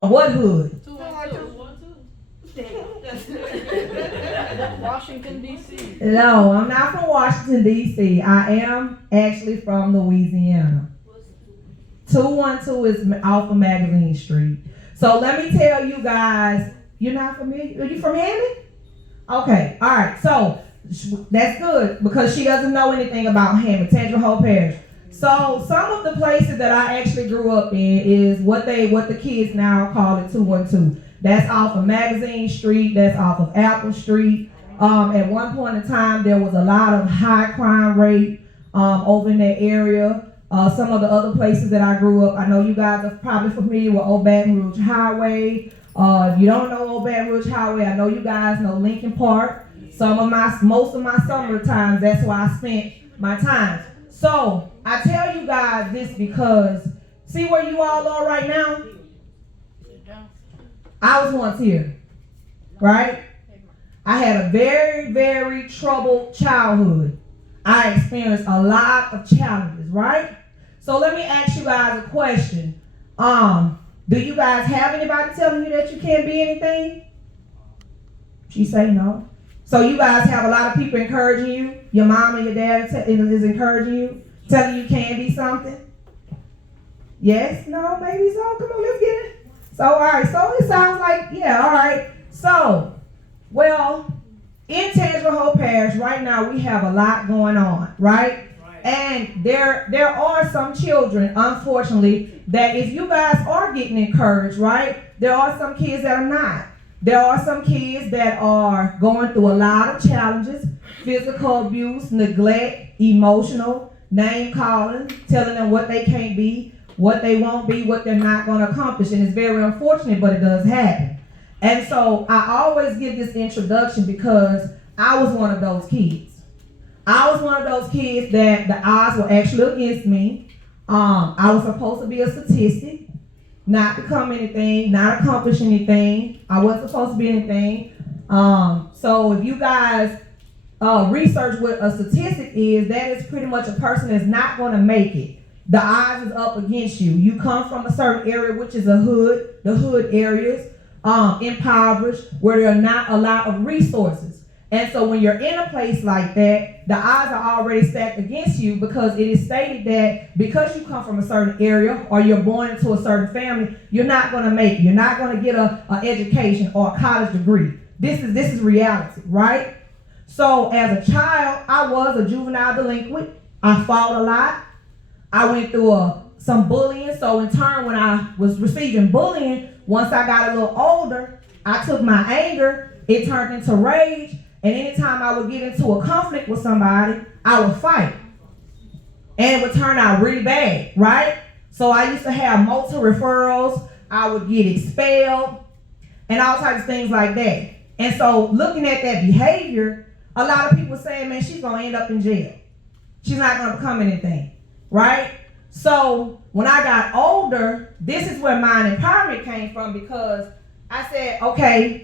What hood? 212. Washington, D.C. No, I'm not from Washington, D.C. I am actually from Louisiana. 212 is off of Magazine Street. So let me tell you guys, you're not familiar? Are you from Hammond? Okay, all right. So that's good because she doesn't know anything about Hammond, Tangier Hole Parish. So some of the places that I actually grew up in is what the kids now call it 212. That's off of Magazine Street. That's off of Apple Street. At one point in time, there was a lot of high crime rate over in that area. Some of the other places that I grew up, I know you guys are probably familiar with Old Baton Rouge Highway. If you don't know Old Baton Rouge Highway, I know you guys know Lincoln Park. Most of my summer times, that's where I spent my time. So I tell you guys this because see where you all are right now? I was once here, right? I had a very, very troubled childhood. I experienced a lot of challenges, right? So let me ask you guys a question. Do you guys have anybody telling you that you can't be anything? She say no. So you guys have a lot of people encouraging you. Your mom and your dad is encouraging you, telling you can be something. Yes, no, maybe so. Come on, let's get it. So all right. So it sounds like yeah. All right. So well, in Tangier Hole Parish right now we have a lot going on, right? And there are some children, unfortunately, that if you guys are getting encouraged, right, there are some kids that are not. There are some kids that are going through a lot of challenges, physical abuse, neglect, emotional, name calling, telling them what they can't be, what they won't be, what they're not going to accomplish. And it's very unfortunate, but it does happen. And so I always give this introduction because I was one of those kids. I was one of those kids that the odds were actually against me. I was supposed to be a statistic, not become anything, not accomplish anything. I wasn't supposed to be anything. So if you guys research what a statistic is, that is pretty much a person that's not going to make it. The odds is up against you. You come from a certain area, which is a hood, the hood areas, impoverished, where there are not a lot of resources. And so when you're in a place like that, the odds are already stacked against you because it is stated that because you come from a certain area or you're born into a certain family, you're not going to make it. You're not going to get an education or a college degree. This is reality, right? So as a child, I was a juvenile delinquent. I fought a lot. I went through some bullying. So in turn, when I was receiving bullying, once I got a little older, I took my anger, it turned into rage. And anytime I would get into a conflict with somebody, I would fight. And it would turn out really bad, right? So I used to have multiple referrals. I would get expelled and all types of things like that. And so looking at that behavior, a lot of people saying, man, she's going to end up in jail. She's not going to become anything, right? So when I got older, this is where mind empowerment came from because I said, okay,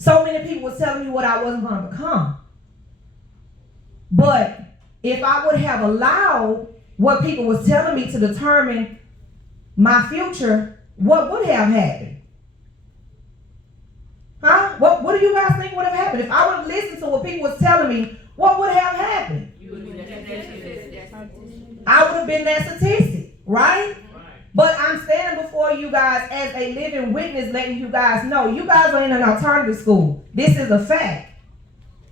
so many people were telling me what I wasn't going to become. But if I would have allowed what people was telling me to determine my future, what would have happened? Huh? What do you guys think would have happened? If I would have listened to what people was telling me, what would have happened? I would have been that statistic, right? But I'm standing before you guys as a living witness, letting you guys know you guys are in an alternative school. This is a fact.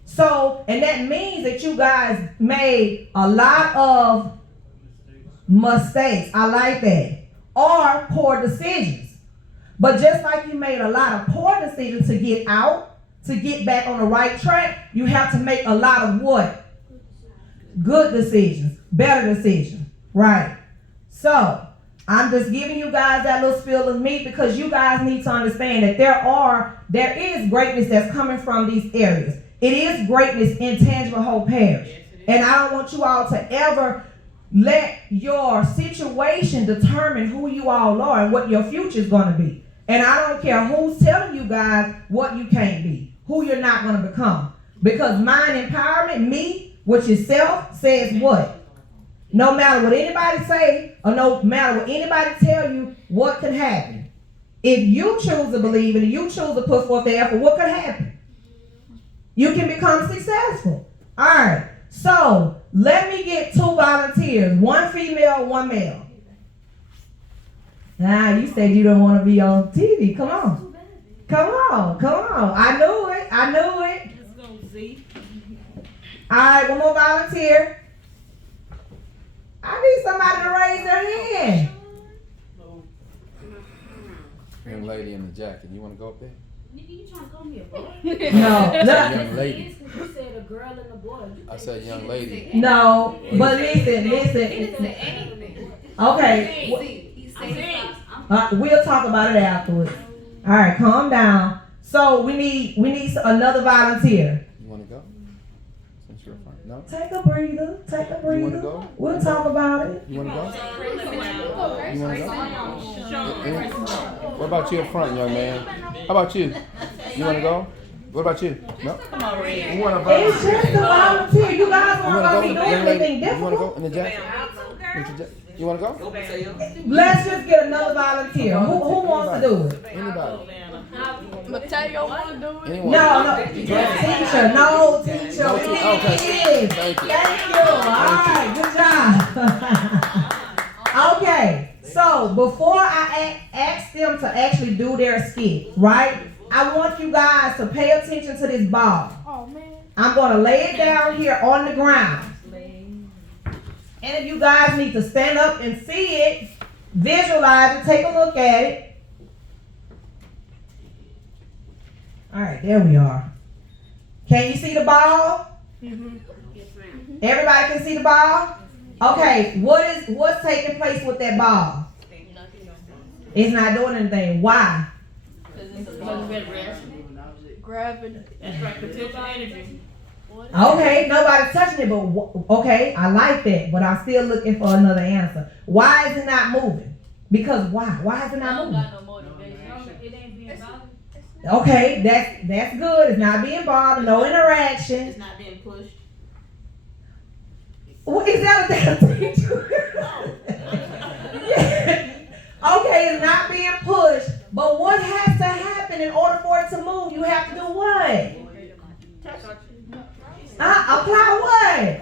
So, and that means that you guys made a lot of mistakes. I like that. Or poor decisions. But just like you made a lot of poor decisions to get out, to get back on the right track, you have to make a lot of what? Good decisions, better decisions, right? So, I'm just giving you guys that little spill of meat because you guys need to understand that there is greatness that's coming from these areas. It is greatness in Tangier Hole Parish. And I don't want you all to ever let your situation determine who you all are and what your future is going to be. And I don't care who's telling you guys what you can't be, who you're not going to become. Because mind empowerment, me, which is self, says what? No matter what anybody say, or no matter what anybody tell you, what can happen? If you choose to believe and you choose to put forth the effort, what could happen? You can become successful. All right. So let me get 2 volunteers, 1 female, 1 male. Nah, you said you don't want to be on TV. Come on. Come on. Come on. I knew it. I knew it. Let's go, Z. All right, 1 more volunteer. I need somebody to raise their hand. Young lady in the jacket. You want to go up there? Nigga, you trying to call me a boy? No. Young lady. Yes, 'cause you said a girl and a boy. I said young lady. No. But listen. He didn't say anything. Okay. We'll talk about it afterwards. All right, calm down. So we need another volunteer. You want to go? Since you're fine. No? Take a breather. Take a breather. You wanna go? We'll talk about it. You want to go? You want to go? What about you up front, young man? How about you? You want to go? What about you? No? Come on, Red. You want to It's just a volunteer. You guys You aren't want to gonna go? be doing Young lady? anything You want to go difficult. in the jacket? You want to go? Let's just get another volunteer. Who wants to do it? Anybody? Mateo wanna do it? Anyone? No, teacher. No, teacher. No, Please. okay. Thank you. Thank you. All right, good job. Okay, so before I ask them to actually do their skit, right? I want you guys to pay attention to this ball. Oh, man. I'm going to lay it down here on the ground. And if you guys need to stand up and see it, visualize it, take a look at it. All right, there we are. Can you see the ball? Everybody can see the ball? Okay, what's taking place with that ball? It's not doing anything. Why? Gravity. That's right, potential energy. Okay, nobody's touching it, but okay, I like that, but I'm still looking for another answer. Why is it not moving? Because why? Why is it not moving? Okay, that's good. It's not being bothered. No interaction. It's not being pushed. What is that? Yeah. Okay, it's not being pushed. But what has to happen in order for it to move? You have to do what? Apply what?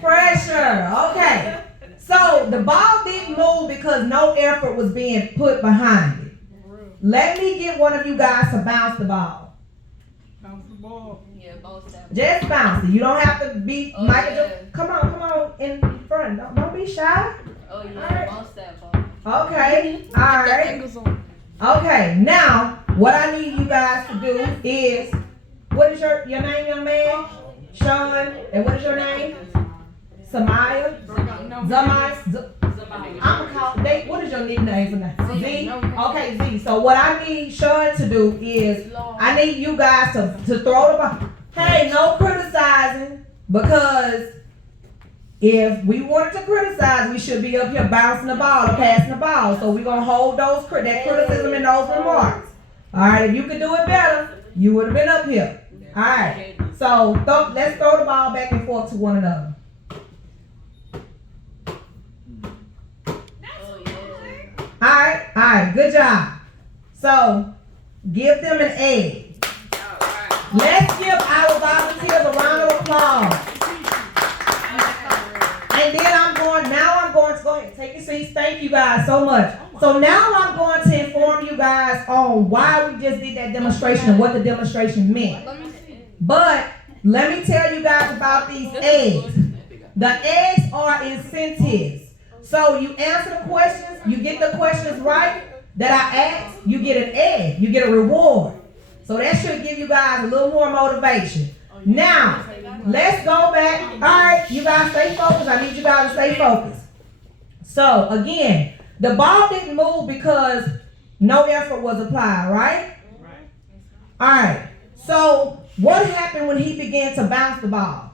Pressure. Okay. So the ball didn't move because no effort was being put behind it. Let me get one of you guys to bounce the ball. Bounce the ball. Yeah, both that. Just bounce it. You don't have to be Oh, Michael. yeah. Come on in front. Don't be shy. Oh, yeah, Alright. bounce that ball. Okay. All right. Okay. Now, what I need you guys to do is, what is your name, young man? Sean. And what is your name? Samaya. Zamaya. I'm gonna call. What is your nickname for now? Z. Okay, Z. So what I need Sean to do is, I need you guys to throw the ball. Hey, no criticizing, because if we wanted to criticize, we should be up here bouncing the ball or passing the ball. So we're gonna hold that criticism and those remarks. All right, if you could do it better, you would have been up here. All right. So let's throw the ball back and forth to one another. All right, good job. So give them an A. Let's give our volunteers a round of applause. And then I'm going to go ahead, take your seats. Thank you guys so much. So now I'm going to inform you guys on why we just did that demonstration and what the demonstration meant. But let me tell you guys about these eggs. The eggs are incentives. So you answer the questions, you get the questions right that I asked, you get an egg, you get a reward. So that should give you guys a little more motivation. Now, let's go back. All right, you guys stay focused. I need you guys to stay focused. So again, the ball didn't move because no effort was applied, right? All right. So what happened when he began to bounce the ball?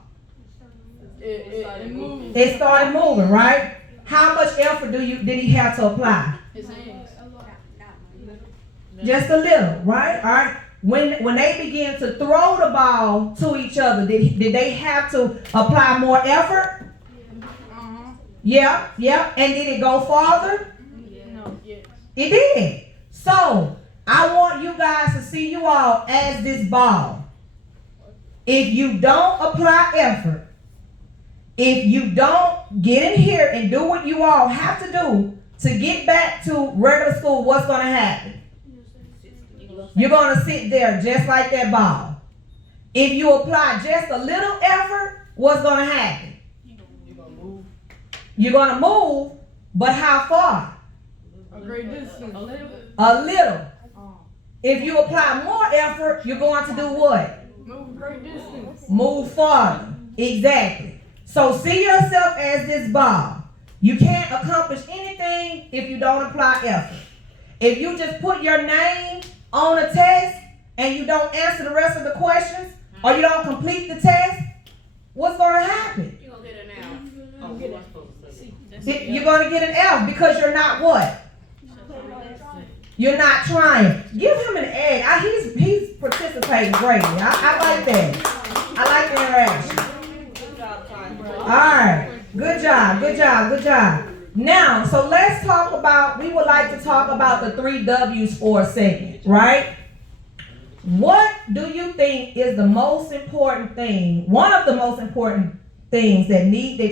It moved. It started moving, right? How much effort did he have to apply? His hands. Just a little, right? All right. When they began to throw the ball to each other, did they have to apply more effort? Yeah. And did it go farther? No, yes. It did. So, I want you guys to see you all as this ball. If you don't apply effort, if you don't get in here and do what you all have to do to get back to regular school, what's going to happen? You're going to sit there just like that ball. If you apply just a little effort, what's going to happen? You're going to move, but how far? A great distance. A little. A little. If you apply more effort, you're going to do what? Move great distance. Move farther. Exactly. So see yourself as this ball. You can't accomplish anything if you don't apply effort. If you just put your name on a test and you don't answer the rest of the questions, or you don't complete the test, what's going to happen? You're going to get an L. Oh, you're supposed to say. You're going to get an F because you're not what? You're not trying. Give him an egg. He's participating greatly. I like that. I like the interaction. All right. Good job. Good job. Good job. Now, so let's talk about, we would like to talk about the 3 W's for a second, right? What do you think is the most important thing, one of the most important things that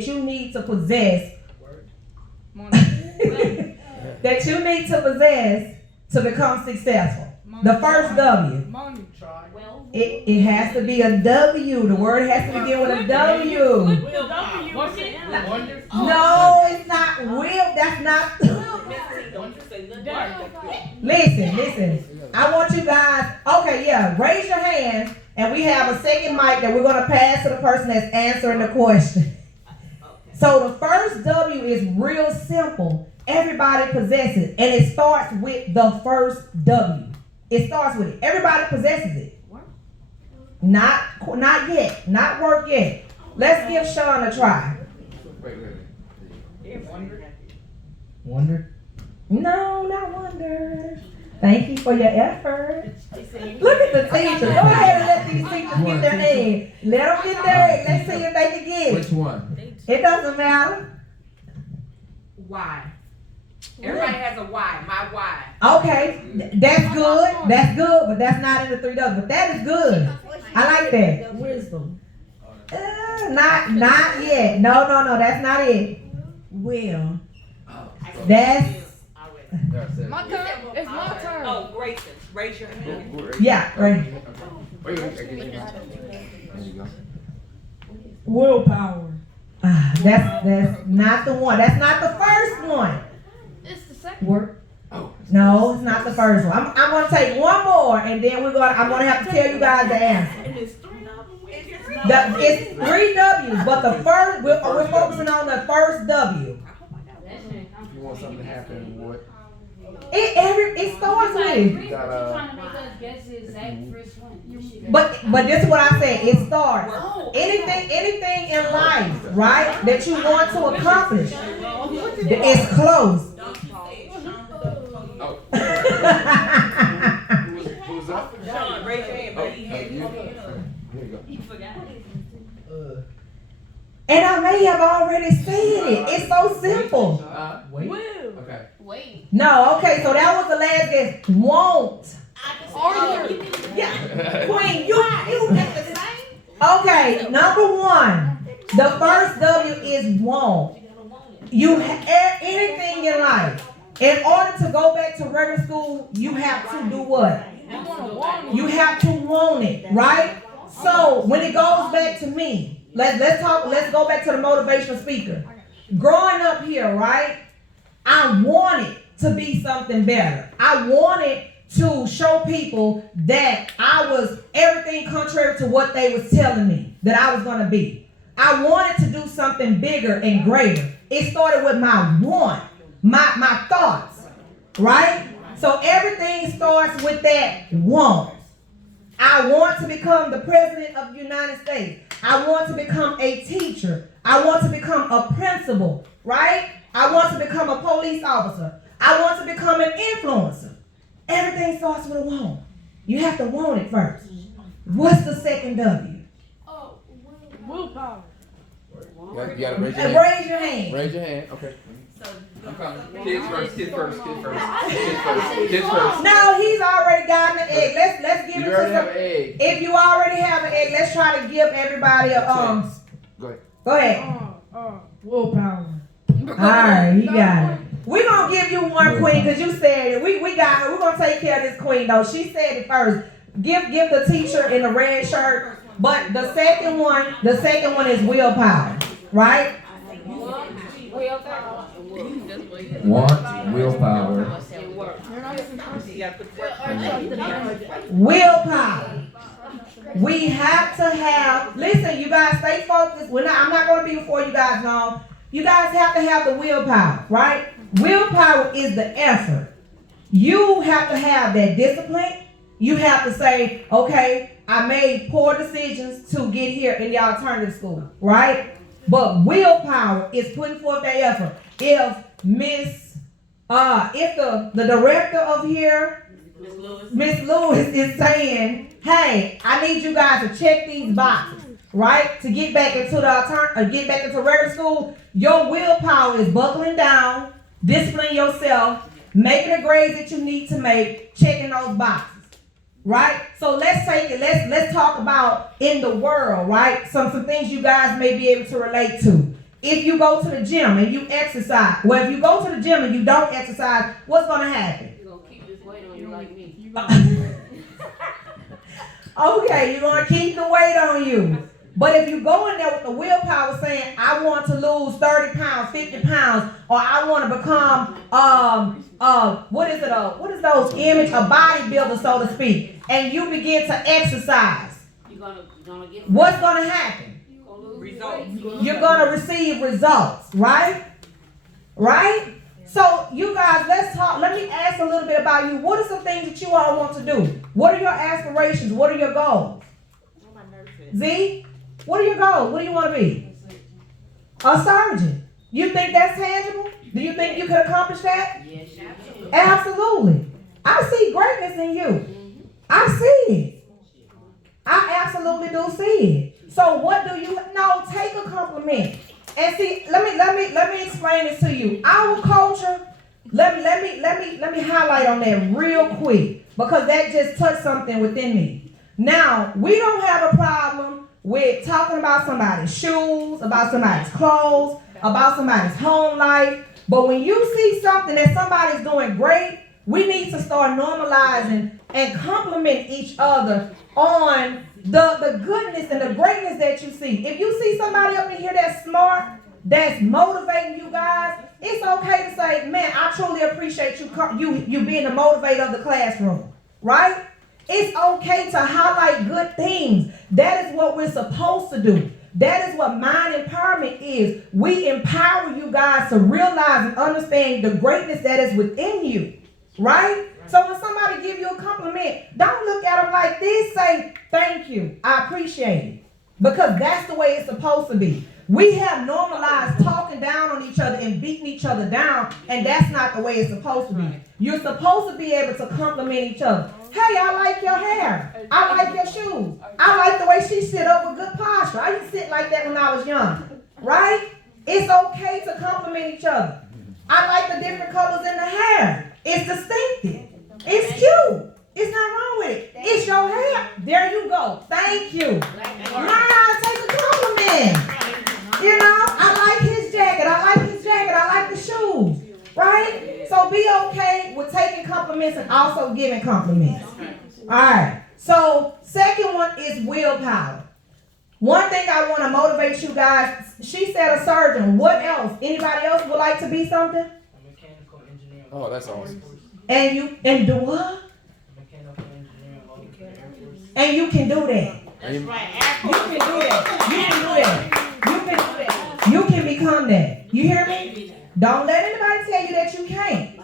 you need to possess, that you need to possess to become successful? Money. The first W. Money. It has to be a W. The word has to begin with a W. No, it's not will. That's not. Listen. I want you guys, okay, yeah, raise your hand, and we have a second mic that we're going to pass to the person that's answering the question. So the first W is real simple. Everybody possesses it, and it starts with the first W. It starts with it. Everybody possesses it. Not yet. Not work yet. Let's give Sean a try. Wonder? No, not wonder. Thank you for your effort. Look at the teacher. Go ahead and let these teachers get their egg. Let them get their egg. Let's see if they can get it. Which one? It doesn't matter. Why? Everybody has a why. My why. Okay, that's good. That's good, but that's not in the 3 W's. But that is good. I like that. Wisdom. Not yet. No, that's not it. Will. That's My turn. It's my turn. Oh, gracious. Raise your hand. yeah, right. There you go. Willpower. That's not the one. That's not the first one. It's the second. Work. Oh. No, it's not the first one. I'm gonna take one more, and then I'm gonna have to tell you guys the answer. And it's 3 of them. It's 3 W's, but the first we're focusing on the first W. If you want something to happen, what? It starts with it. You gotta. Trying to make us guess the exact first one. But this is what I said. It starts. Anything in life, right, that you want to accomplish, it's close. Oh. Who was up? Sean, raise your hand, Oh, buddy. you. Here you go. And I may have already said it. It's so simple. Wait. Okay. Wait. No, okay, so that was the last guess. Won't. Yeah. Queen, you got the same. Okay, number 1. The first W is won't. Anything in life. In order to go back to regular school, you have to do what? You have to want it, right? So when it goes back to me, let's go back to the motivational speaker. Growing up here, right? I wanted to be something better. I wanted to show people that I was everything contrary to what they was telling me that I was going to be. I wanted to do something bigger and greater. It started with my want, my thoughts, right? So everything starts with that want. I want to become the president of the United States. I want to become a teacher. I want to become a principal, right? I want to become a police officer. I want to become an influencer. Everything starts with a want. You have to want it first. What's the second W? Willpower. You gotta raise your And hand. raise your hand. Raise your hand. Okay. So I'm coming. Kids first. Kids first. Kids first. Kids first. Kids first. No, he's already gotten an egg. Let's give You it already to have some. an egg. If you already have an egg, let's try to give everybody a Go ahead. Go ahead. Willpower. Alright, he got it. We're gonna give you one, queen, because you said it. We're gonna take care of this queen though. She said it first. Give the teacher in the red shirt. But the second one is willpower. Right? Want willpower. Willpower. We have to have, listen, you guys stay focused. I'm not gonna be before you guys long. You guys have to have the willpower, right? Willpower is the effort. You have to have that discipline. You have to say, okay, I made poor decisions to get here in the alternative school, right? But willpower is putting forth that effort. If the director of here, Miss Lewis is saying, hey, I need you guys to check these boxes, right? To get back into get back into regular school, your willpower is buckling down, disciplining yourself, making the grades that you need to make, checking those boxes. Right? So let's take it, let's talk about in the world, right? Some things you guys may be able to relate to. If you go to the gym and you exercise, well, if you go to the gym and you don't exercise, what's gonna happen? You're gonna keep this weight on you like me. Okay, you're gonna keep the weight on you. But if you go in there with the willpower saying, I want to lose 30 pounds, 50 pounds, or I want to become, what is those image, a bodybuilder, so to speak, and you begin to exercise, You're gonna get what's going to happen? Results. You're going to receive results, right? Right? So you guys, let me ask a little bit about you. What are some things that you all want to do? What are your aspirations? What are your goals? Z? What are your goals? What do you want to be? A surgeon. You think that's tangible? Do you think you could accomplish that? Yes, you can. Absolutely. I see greatness in you. I see it. I absolutely do see it. So what do you know? Take a compliment. And see, let me explain this to you. Our culture, let me highlight on that real quick, because that just touched something within me. Now, we don't have a problem with talking about somebody's shoes, about somebody's clothes, about somebody's home life. But when you see something that somebody's doing great, we need to start normalizing and compliment each other on the goodness and the greatness that you see. If you see somebody up in here that's smart, that's motivating you guys, it's okay to say, man, I truly appreciate you being the motivator of the classroom, right? It's okay to highlight good things. That is what we're supposed to do. That is what mind empowerment is. We empower you guys to realize and understand the greatness that is within you, right? So when somebody give you a compliment, don't look at them like this. Say, thank you. I appreciate it. Because that's the way it's supposed to be. We have normalized talking down on each other and beating each other down, and that's not the way it's supposed to be. You're supposed to be able to compliment each other. Hey, I like your hair. I like your shoes. I like the way she sit up with good posture. I used to sit like that when I was young. Right? It's okay to compliment each other. I like the different colors in the hair. It's distinctive. It's cute. It's not wrong with it. It's your hair. There you go. Thank you. Nah, take a compliment. You know, I like his jacket. I like the shoes. Right? So be okay with taking compliments and also giving compliments. All right. So second one is willpower. One thing I want to motivate you guys. She said a surgeon. What else? Anybody else would like to be something? A mechanical engineer. Oh, that's awesome. And do what? Mechanical engineer. And you can do that. That's right. You can do that. You can do that. You can do that. You can become that. You hear me? Don't let anybody tell you that you can't.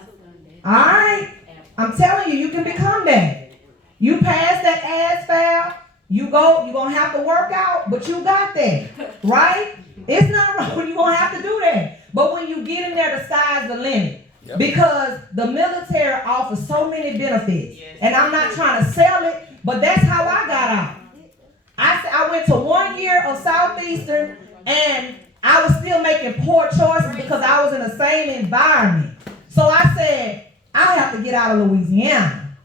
All right? I'm telling you, you can become that. You pass that ASVAB, you're going to have to work out, but you got that. Right? It's not wrong. You're going to have to do that. But when you get in there, the sky's the limit. Yep. Because the military offers so many benefits. Yes. And I'm not trying to sell it, but that's how I got out. I went to 1 year of Southeastern, and I was still making poor choices because I was in the same environment. So I said, I have to get out of Louisiana.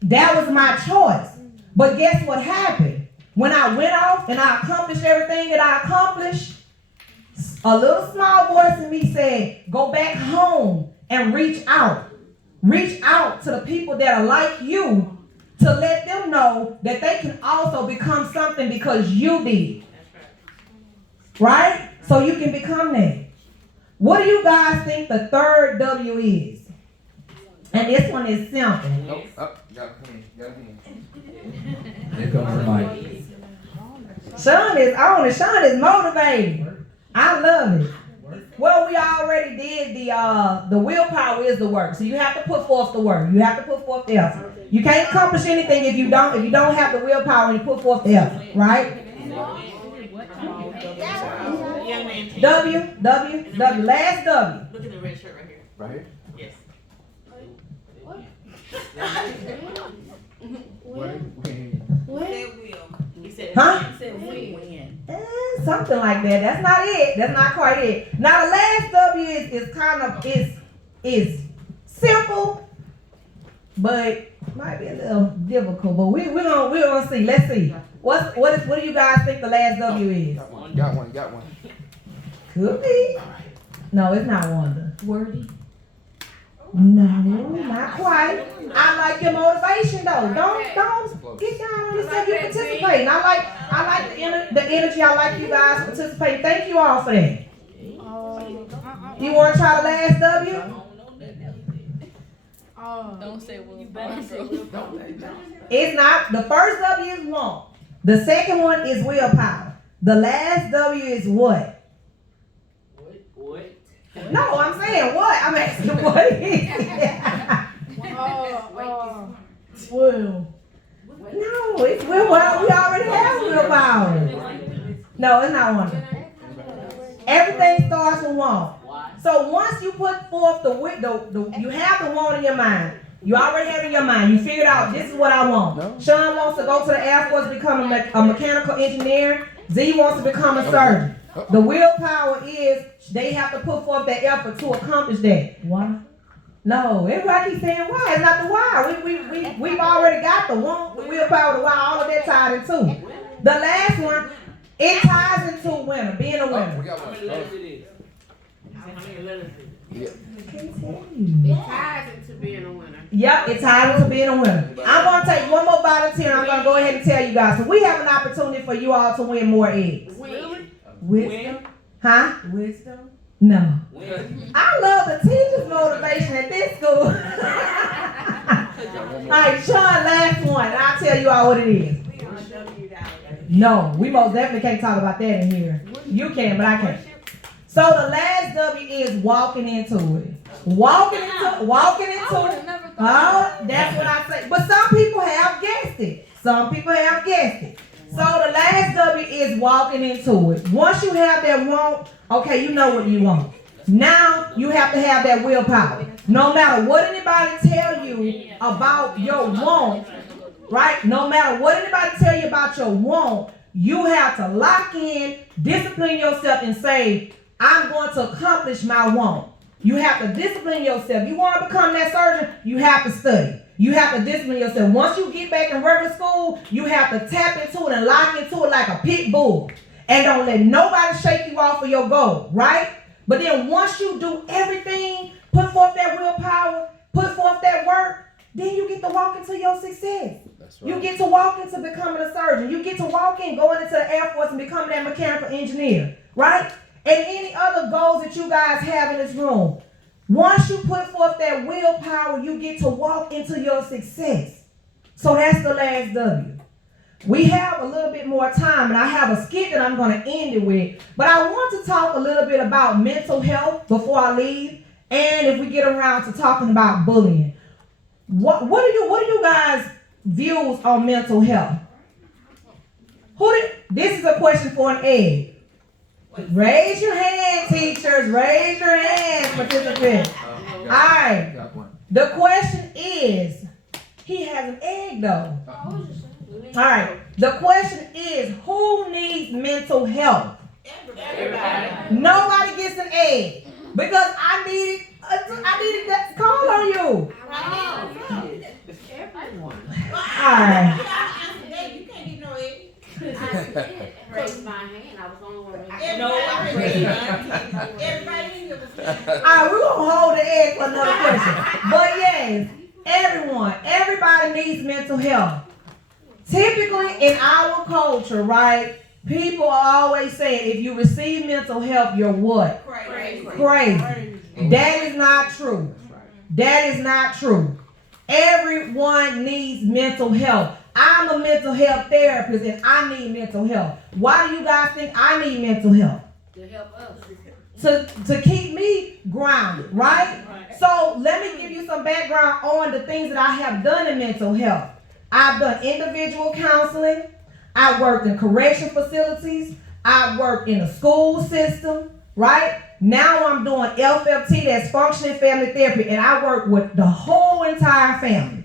That was my choice. But guess what happened? When I went off and I accomplished everything that I accomplished, a little small voice in me said, go back home and reach out. Reach out to the people that are like you to let them know that they can also become something because you did. Right? So you can become that. What do you guys think the third W is? And this one is simple. Nope. Oh, got a hand. Here comes the mic. Sean is on it. Sean is motivated. I love it. Well, we already did the willpower is the work. So you have to put forth the work. You have to put forth the effort. You can't accomplish anything if you don't have the willpower and you put forth the effort, right? W, last W. Look at the red shirt right here. Right here? Yes. He said Huh? He said win. Something like that. That's not it. That's not quite it. Now the last W is kind of is simple, but might be a little difficult. But we're gonna see. Let's see. What do you guys think the last W is? Got one. Could be. No, it's not wonder. Wordy. No, not quite. I like your motivation though. Don't get down on yourself. You participating. I like the energy. I like you guys participating. Thank you all for that. You want to try the last W? Don't say will. It's not. The first W is want. The second one is willpower. The last W is what? What? No, I'm saying what? I'm asking what is it? Will. No, it's willpower. We already have willpower. No, it's not one. Everything starts with want. So once you put forth you have the want in your mind. You already have it in your mind. You figured out this is what I want. No. Sean wants to go to the Air Force, become a mechanical engineer. Z wants to become a surgeon. The willpower is they have to put forth that effort to accomplish that. Why? No, everybody keeps saying why. It's not the why. We've already got the want, the willpower, the why, all of that tied into. The last one, it ties into winner, being a Oh, we winner. got How one. many letters it is? How many letters it is? Yeah. It ties into being a winner. Yep, it ties into being a winner. I'm going to take one more volunteer and I'm going to go ahead and tell you guys. So we have an opportunity for you all to win more eggs. Wisdom? Huh? Wisdom. No. I love the teacher's motivation at this school. All right, Sean, last one, and I'll tell you all what it is. No, we most definitely can't talk about that in here. You can, but I can't. So the last W is walking into it. Walking into it. That's what I say. But some people have guessed it. So the last W is walking into it. Once you have that want, okay, you know what you want. Now you have to have that willpower. No matter what anybody tell you about your want, right? No matter what anybody tell you about your want, you have to lock in, discipline yourself and say, I'm going to accomplish my want. You have to discipline yourself. You want to become that surgeon, you have to study. You have to discipline yourself. Once you get back in regular school, you have to tap into it and lock into it like a pit bull. And don't let nobody shake you off of your goal, right? But then once you do everything, put forth that willpower, put forth that work, then you get to walk into your success. That's right. You get to walk into becoming a surgeon. You get to walk in, going into the Air Force and becoming that mechanical engineer, right? And any other goals that you guys have in this room. Once you put forth that willpower, you get to walk into your success. So that's the last W. We have a little bit more time, and I have a skit that I'm going to end it with. But I want to talk a little bit about mental health before I leave, and if we get around to talking about bullying. What are you guys' views on mental health? This is a question for an egg. Raise your hand, teachers. Raise your hand, participants. All right. Got one. The question is, he has an egg though. All right. The question is, who needs mental health? Everybody. Nobody gets an egg because I needed that call on you. Everyone. All right. You can't get no egg. I did raise my hand. I was the only one raising. No, I raised everybody in here was All right, we're gonna hold the egg for another question. But yes, everybody needs mental health. Typically in our culture, right? People are always saying if you receive mental health, you're what? Crazy. That is not true. That is not true. Everyone needs mental health. I'm a mental health therapist and I need mental health. Why do you guys think I need mental health? To help us. To keep me grounded, right? So let me give you some background on the things that I have done in mental health. I've done individual counseling. I worked in correction facilities. I worked in a school system, right? Now I'm doing FFT, that's functioning family therapy, and I work with the whole entire family.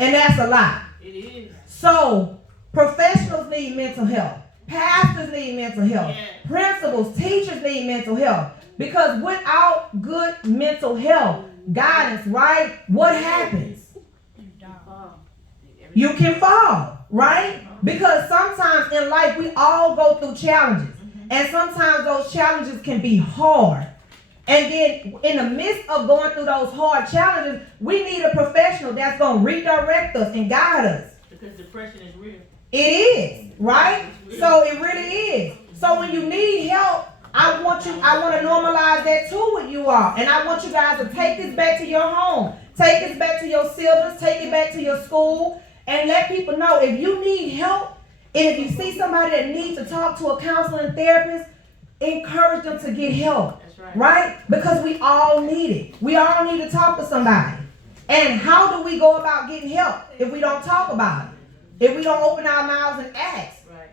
And that's a lot. It is. So professionals need mental health. Pastors need mental health. Yeah. Principals, teachers need mental health. Because without good mental health, guidance, right? What happens? You can fall, right? Because sometimes in life we all go through challenges. And sometimes those challenges can be hard. And then in the midst of going through those hard challenges, we need a professional that's going to redirect us and guide us. Because depression is real. It is, right? So it really is. So when you need help, I want to normalize that too with you all. And I want you guys to take this back to your home. Take this back to your siblings. Take it back to your school. And let people know if you need help, and if you see somebody that needs to talk to a counselor and therapist, encourage them to get help. That's Right? Because we all need it. We all need to talk to somebody. And how do we go about getting help if we don't talk about it? If we don't open our mouths and ask? Right.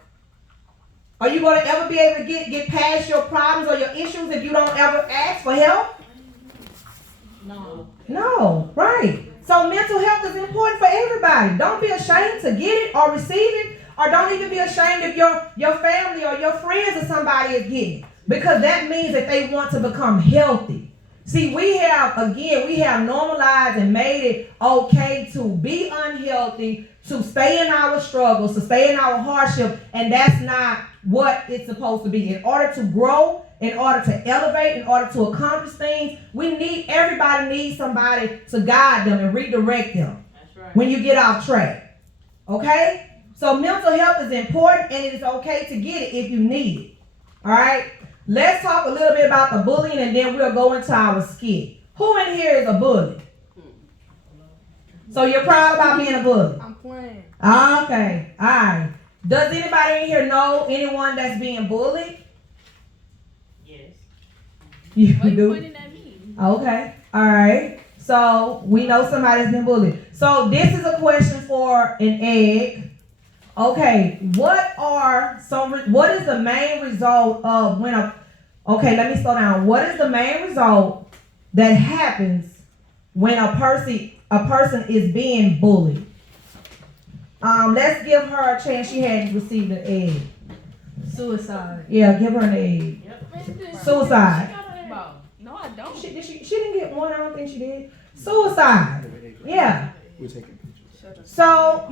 Are you going to ever be able to get past your problems or your issues if you don't ever ask for help? No, right. So mental health is important for everybody. Don't be ashamed to get it or receive it, or don't even be ashamed if your family or your friends or somebody is getting it, because that means that they want to become healthy. See, we have normalized and made it okay to be unhealthy, to stay in our struggles, to stay in our hardship, and that's not what it's supposed to be. In order to grow, in order to elevate, in order to accomplish things, everybody needs somebody to guide them and redirect them. That's right. When you get off track. Okay? So mental health is important, and it is okay to get it if you need it. All right? Let's talk a little bit about the bullying, and then we'll go into our skit. Who in here is a bully? So you're proud about being a bully? I'm playing. Okay. All right. Does anybody in here know anyone that's being bullied? Yes. You Why you do? pointing at me? Okay. All right. So we know somebody's been bullied. So this is a question for an egg. Okay. What is the main result of let me slow down. What is the main result that happens when a person is being bullied? Let's give her a chance. She hadn't received an egg. Suicide. Yeah, give her an egg. Suicide. No, I don't. She didn't get one. I don't think she did. Suicide. Yeah. We're taking pictures. So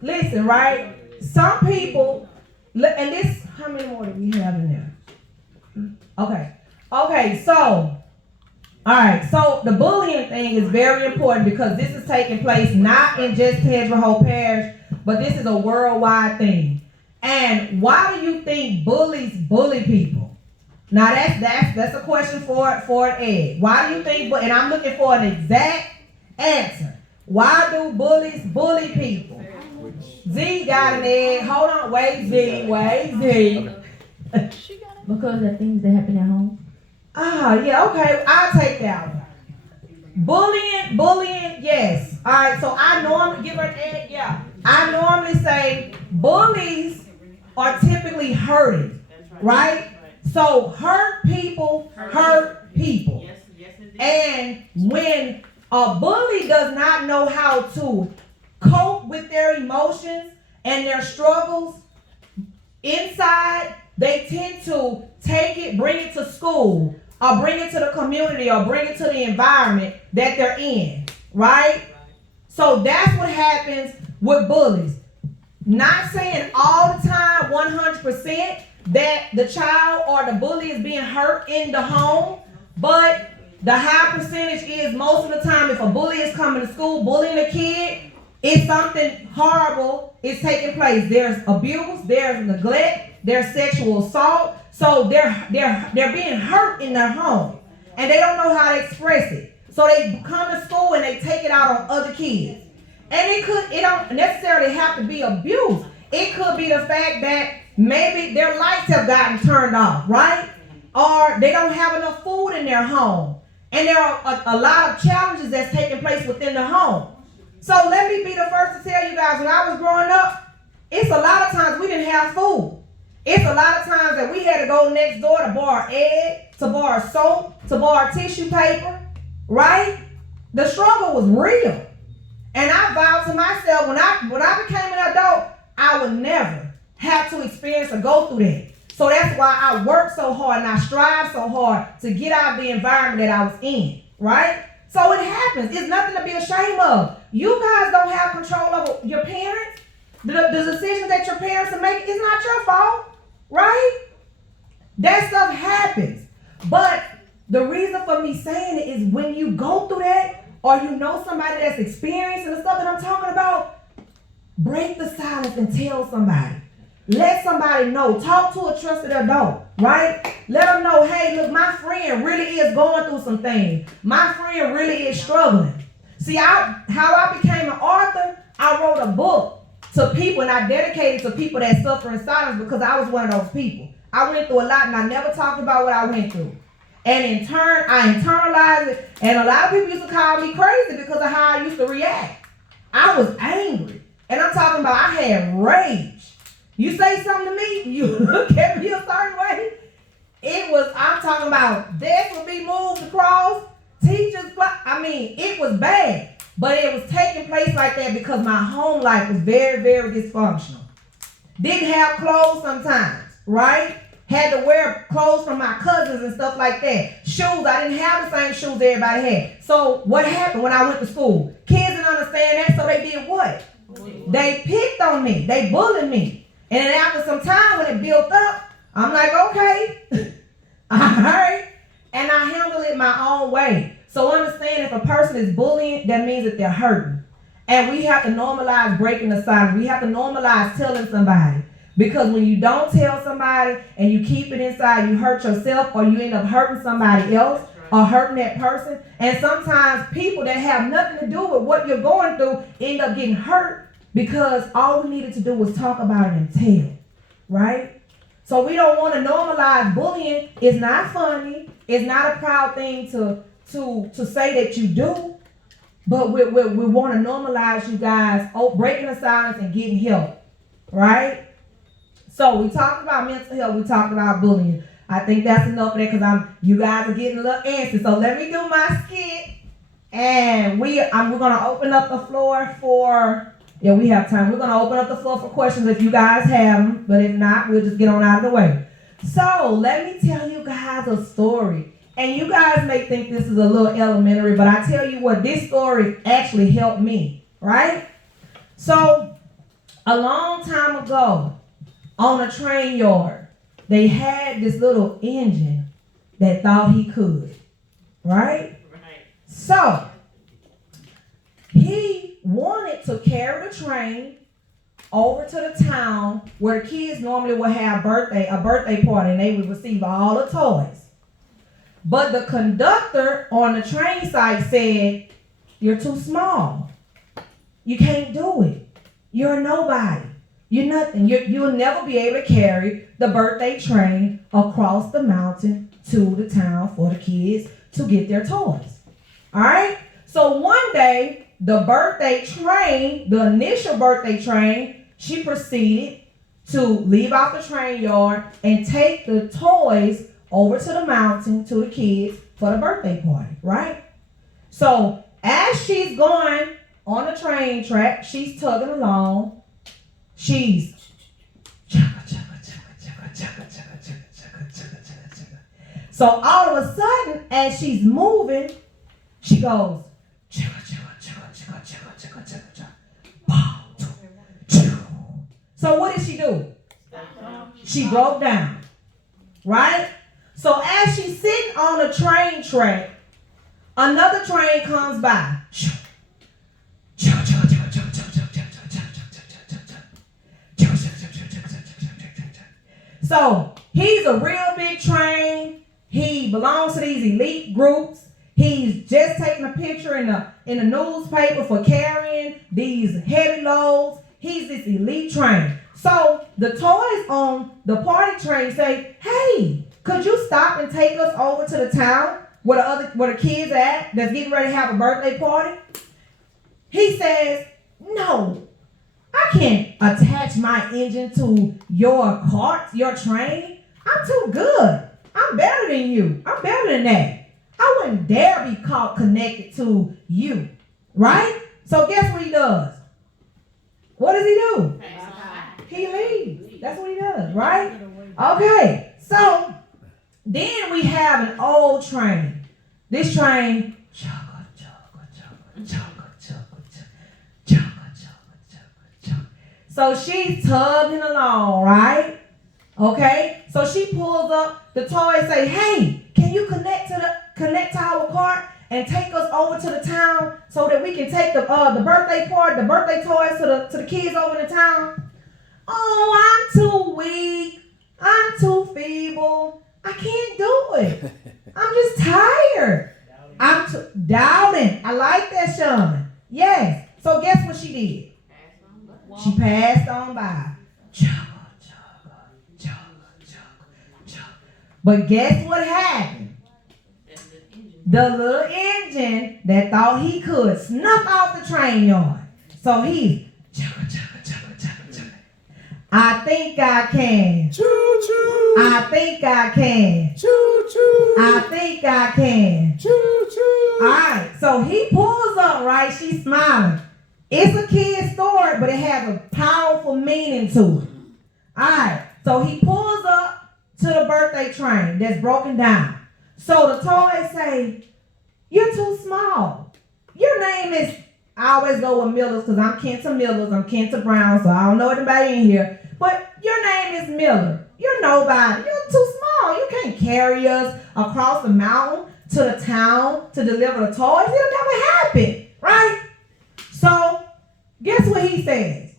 listen, right? Some people, and this, how many more do we have in there? Okay, so, all right, so the bullying thing is very important because this is taking place not in just Hedgerow Parish, but this is a worldwide thing. And why do you think bullies bully people? Now that's a question for an egg. Why do you think, and I'm looking for an exact answer. Why do bullies bully people? Z got an egg. Hold on, wait, Z. Because of things that happen at home. Yeah, okay, I'll take that one. Bullying, yes. All right, so I normally give her an egg, yeah. I normally say bullies are typically hurting, right? So hurt people hurt people. Yes, indeed. And when a bully does not know how to cope with their emotions and their struggles inside, they tend to take it, bring it to school, or bring it to the community, or bring it to the environment that they're in, right? So that's what happens with bullies. Not saying all the time, 100%, that the child or the bully is being hurt in the home, but the high percentage is most of the time if a bully is coming to school bullying a kid, it's something horrible is taking place. There's abuse, there's neglect, there's sexual assault. So they're being hurt in their home, and they don't know how to express it. So they come to school and they take it out on other kids. And it don't necessarily have to be abuse. It could be the fact that maybe their lights have gotten turned off, right? Or they don't have enough food in their home. And there are a lot of challenges that's taking place within the home. So let me be the first to tell you guys, when I was growing up, it's a lot of times we didn't have food. It's a lot of times that we had to go next door to borrow eggs, to borrow soap, to borrow tissue paper, right? The struggle was real. And I vowed to myself, when I became an adult, I would never have to experience or go through that. So that's why I worked so hard and I strive so hard to get out of the environment that I was in, right? So it happens. It's nothing to be ashamed of. You guys don't have control over your parents. The decisions that your parents are making is not your fault, right? That stuff happens. But the reason for me saying it is when you go through that, or you know somebody that's experiencing the stuff that I'm talking about, break the silence and tell somebody. Let somebody know. Talk to a trusted adult, right? Let them know, hey, look, my friend really is going through some things. My friend really is struggling. See, how I became an author, I wrote a book to people, and I dedicated to people that suffer in silence because I was one of those people. I went through a lot, and I never talked about what I went through. And in turn, I internalized it, and a lot of people used to call me crazy because of how I used to react. I was angry, and I'm talking about I had rage. You say something to me, you look at me a certain way. I'm talking about death would be moved across, teachers, it was bad. But it was taking place like that because my home life was very, very dysfunctional. Didn't have clothes sometimes, right? Had to wear clothes from my cousins and stuff like that. Shoes, I didn't have the same shoes everybody had. So what happened when I went to school? Kids didn't understand that, so they did what? They picked on me. They bullied me. And then after some time, when it built up, I'm like, okay, all right. And I handle it my own way. So understand, if a person is bullying, that means that they're hurting. And we have to normalize breaking the silence. We have to normalize telling somebody. Because when you don't tell somebody and you keep it inside, you hurt yourself, or you end up hurting somebody else or hurting that person. And sometimes people that have nothing to do with what you're going through end up getting hurt because all we needed to do was talk about it and tell, right? So we don't want to normalize bullying. It's not funny. It's not a proud thing to say that you do. But we want to normalize you guys breaking the silence and getting help, right? So we talked about mental health. We talked about bullying. I think that's enough of that because you guys are getting a little antsy. So let me do my skit, and we're gonna open up the floor for. Yeah, we have time. We're gonna open up the floor for questions if you guys have them. But if not, we'll just get on out of the way. So let me tell you guys a story. And you guys may think this is a little elementary, but I tell you what, this story actually helped me, right? So a long time ago, on a train yard, they had this little engine that thought he could, right? So he wanted to carry the train over to the town where the kids normally would have a birthday party, and they would receive all the toys. But the conductor on the train side said, "You're too small. You can't do it. You're nobody. You're nothing. You'll never be able to carry the birthday train across the mountain to the town for the kids to get their toys." All right? So one day, the birthday train, the initial birthday train, she proceeded to leave out the train yard and take the toys over to the mountain to the kids for the birthday party, right? So as she's going on the train track, she's tugging along. She's chugga, chugga, chugga, chugga, chugga, chugga. So all of a sudden, as she's moving, she goes, chugga, chugga, chugga, chugga, chugga, chugga, chugga, chugga. Bow, choo. So what did she do? She broke down, right? So as she's sitting on a train track, another train comes by. So he's a real big train. He belongs to these elite groups. He's just taking a picture in the newspaper for carrying these heavy loads. He's this elite train. So the toys on the party train say, hey, could you stop and take us over to the town where the kids are at that's getting ready to have a birthday party? He says, no, I can't attach my engine to your cart, your train. I'm too good. I'm better than you. I'm better than that. I wouldn't dare be caught connected to you, right? So guess what he does? What does he do? He leaves. That's what he does, right? Okay, so then we have an old train. This train, chugga, chugga, chugga, chugga, chugga, chugga, chugga, chugga, chugga. So she's tugging along, right? Okay, so she pulls up. The toys say, hey, can you connect to our cart and take us over to the town so that we can take the birthday party, the birthday toys to the kids over in the town? Oh, I'm too weak. I'm too feeble. I can't do it. I'm just tired. I'm doubting. I like that, Sean. Yes. So guess what she did? She passed on by. Chugga, chugga, chugga, chugga, chugga. But guess what happened? The little engine that thought he could snuck off the train yard. So he chugga, chugga, chugga, chugga, chugga. I think I can. Choo choo. I think I can. Choo choo. I think I can. Choo choo. All right, so he pulls up, right? She's smiling. It's a kid's story, but it has a powerful meaning to it. All right, so he pulls up to the birthday train that's broken down. So the toys say, you're too small. Your name is, I always go with Millers because I'm Kenta Millers, I'm Kenta Brown, so I don't know anybody in here. But your name is Miller. You're nobody. You're too small. You can't carry us across the mountain to the town to deliver the toys. It'll never happen, right? So guess what he says?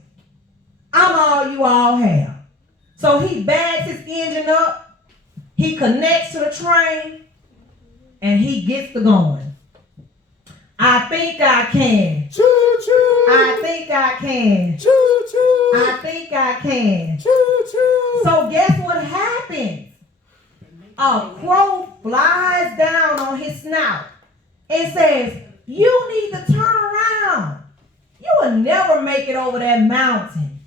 I'm all you all have. So he bags his engine up. He connects to the train. And he gets to going. I think I can. Choo choo. I think I can. Choo choo. I think I can. Choo choo. So guess what happens? A crow flies down on his snout and says, you need to turn around. You will never make it over that mountain.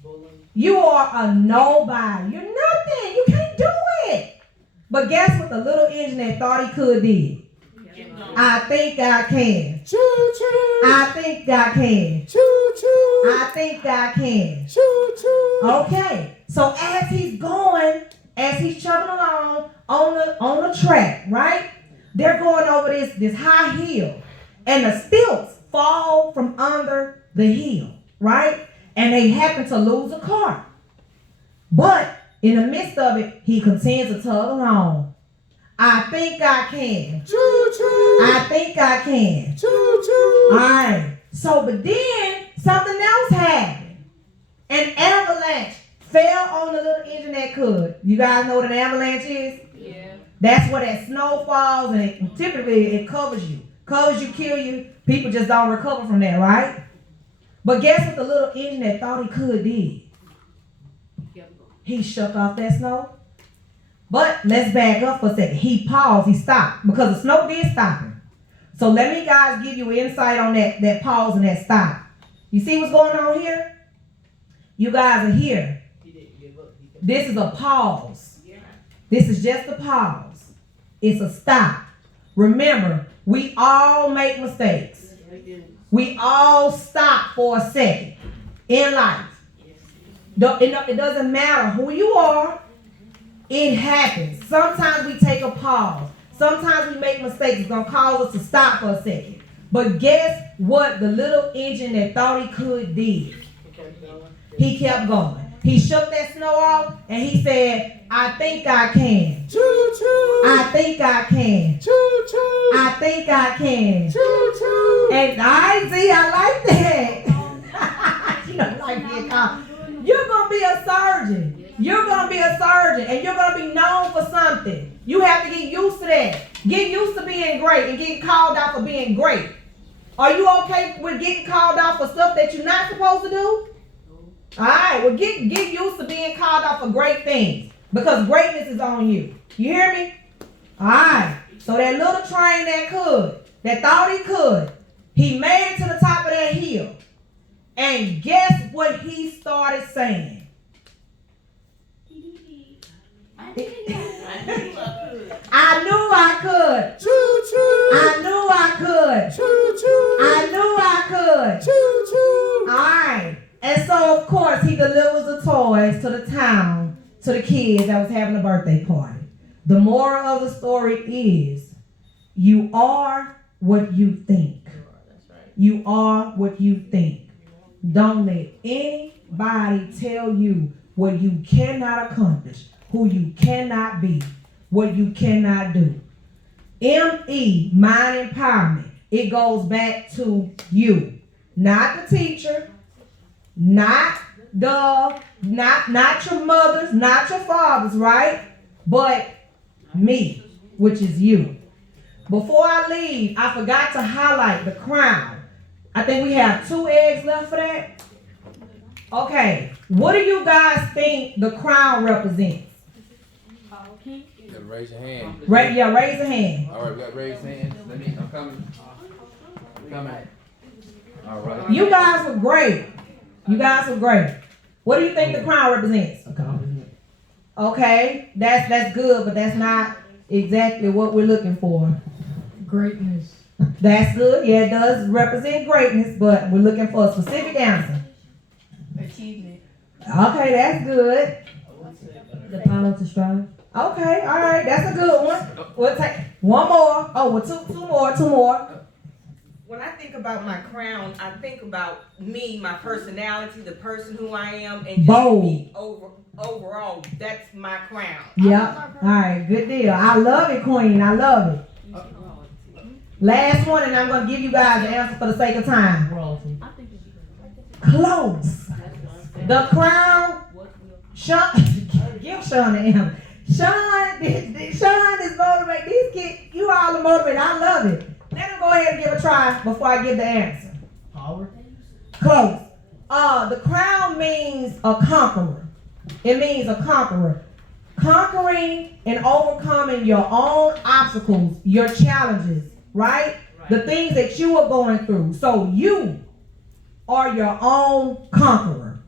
You are a nobody. You're nothing. You can't do it. But guess what the little engine that thought he could did? I think I can. Choo choo. I think I can. Choo choo. I think I can. Choo choo. Okay, so as he's going, as he's chugging along on the track, right? They're going over this high hill, and the stilts fall from under the hill, right? And they happen to lose a car. But in the midst of it, he continues to tug along. I think I can. Choo choo. I think I can. Choo choo. All right. So, but then something else happened. An avalanche fell on the little engine that could. You guys know what an avalanche is? Yeah. That's where that snow falls, and typically it covers you. Covers you, kill you. People just don't recover from that, right? But guess what the little engine that thought he could did? He shook off that snow. But let's back up for a second. He paused, he stopped, because the snow did stop him. So let me guys give you insight on that pause and that stop. You see what's going on here? You guys are here. This is a pause. This is just a pause. It's a stop. Remember, we all make mistakes. We all stop for a second in life. It doesn't matter who you are. It happens. Sometimes we take a pause. Sometimes we make mistakes. It's going to cause us to stop for a second. But guess what the little engine that thought he could did? He kept going. He shook that snow off and he said, I think I can. Choo choo. I think I can. Choo choo. I think I can. Choo choo. And I like that. You know, like being called. You're going to be a surgeon. You're going to be a surgeon and you're going to be known for something. You have to get used to that. Get used to being great and getting called out for being great. Are you okay with getting called out for stuff that you're not supposed to do? All right, well, get used to being called out for great things because greatness is on you. You hear me? All right, so that little train that thought he could, he made it to the top of that hill. And guess what he started saying? I knew I could. Choo choo. I knew I could. Choo choo. I knew I could. Choo choo. All right. And so, of course, he delivers the toys to the town, to the kids that was having a birthday party. The moral of the story is, you are what you think. You are what you think. Don't let anybody tell you what you cannot accomplish, who you cannot be, what you cannot do. M.E., mind empowerment. It goes back to you, not the teacher, not your mothers, not your fathers, right? But me, which is you. Before I leave, I forgot to highlight the crown. I think we have 2 eggs left for that. Okay, what do you guys think the crown represents? Raise your hand. Raise your hand. All right, we got raised hands. I'm coming. I'm coming. All right. You guys were great. What do you think the crown represents? Okay, that's good, but that's not exactly what we're looking for. Greatness. That's good. Yeah, it does represent greatness, but we're looking for a specific answer. Achievement. Okay, that's good. The power to strive. Okay, all right, that's a good one. We'll take one more. Oh, well, two more. When I think about my crown, I think about me, my personality, the person who I am, and just Bold. me overall. That's my crown. Yep. All right, good deal. I love it, Queen. I love it. Last one, and I'm going to give you guys the answer for the sake of time. Close. The crown. Sean, give Sean the answer. Sean is motivated. These kids, you all are motivated. I love it. Let him go ahead and give a try before I give the answer. Power. Close. The crown means a conqueror. It means a conqueror. Conquering and overcoming your own obstacles, your challenges, right? The things that you are going through. So you are your own conqueror.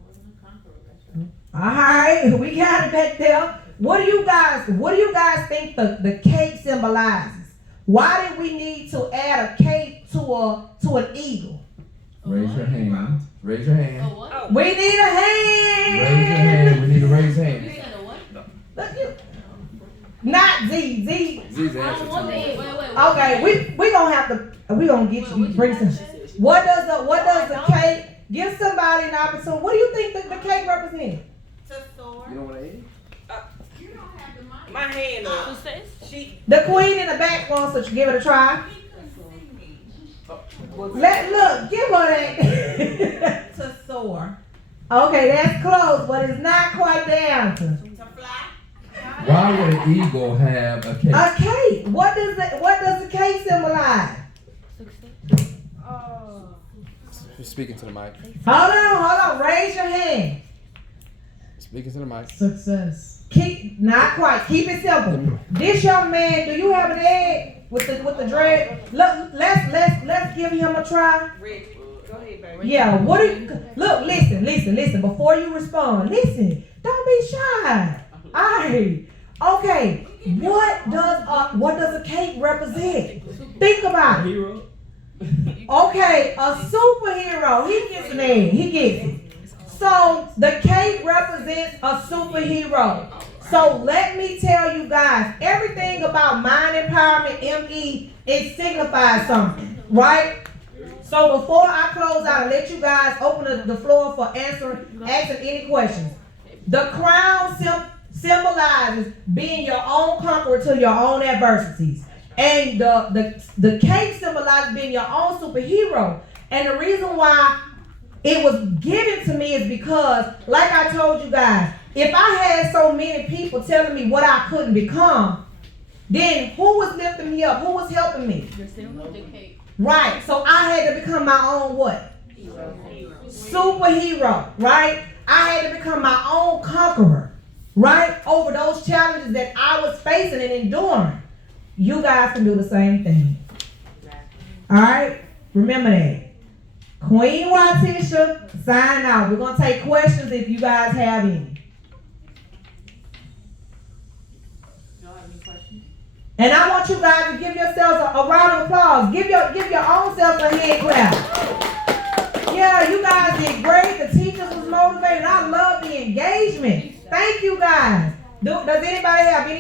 All right, we got it back there. What do you guys think the cake symbolizes? Why did we need to add a cake to an eagle? Raise your hand. Raise your hand. We need a hand. Raise your hand. We need to raise hands. Look, you. Not Z. Z's answer to me. Okay, we gonna get you. Bring some. What does the cake? Give somebody an opportunity. What do you think the cake represents? You don't want to eat? My hand up. The queen in the back wants to give it a try. Give her that. To soar. Okay, that's close, but it's not quite the answer. Why would an eagle have a cake? A cake. What does the cake symbolize? Speaking to the mic. Hold on. Raise your hand. Speaking to the mic. Success. Not quite. Keep it simple. This young man, do you have an egg with the dread? Look, let's give him a try. Rick, go ahead, baby. Yeah. Listen. Before you respond, listen. Don't be shy. Alright. Okay. What does a cake represent? Think about it. Hero. Okay, a superhero. He gets an egg. He gets it. So the cake represents a superhero. So let me tell you guys, everything about mind empowerment, ME, it signifies something, right? So before I close out and let you guys open the floor for asking any questions, the crown symbolizes being your own conqueror to your own adversities. And the cape symbolizes being your own superhero. And the reason why it was given to me is because, like I told you guys, if I had so many people telling me what I couldn't become, then who was lifting me up? Who was helping me? Right. So I had to become my own what? Superhero, right? I had to become my own conqueror, right? Over those challenges that I was facing and enduring. You guys can do the same thing. All right? Remember that. Queen Wytisha, sign out. We're going to take questions if you guys have any. And I want you guys to give yourselves a round of applause. Give your own selves a hand clap. Yeah, you guys did great. The teachers was motivated. I love the engagement. Thank you guys. Does anybody have any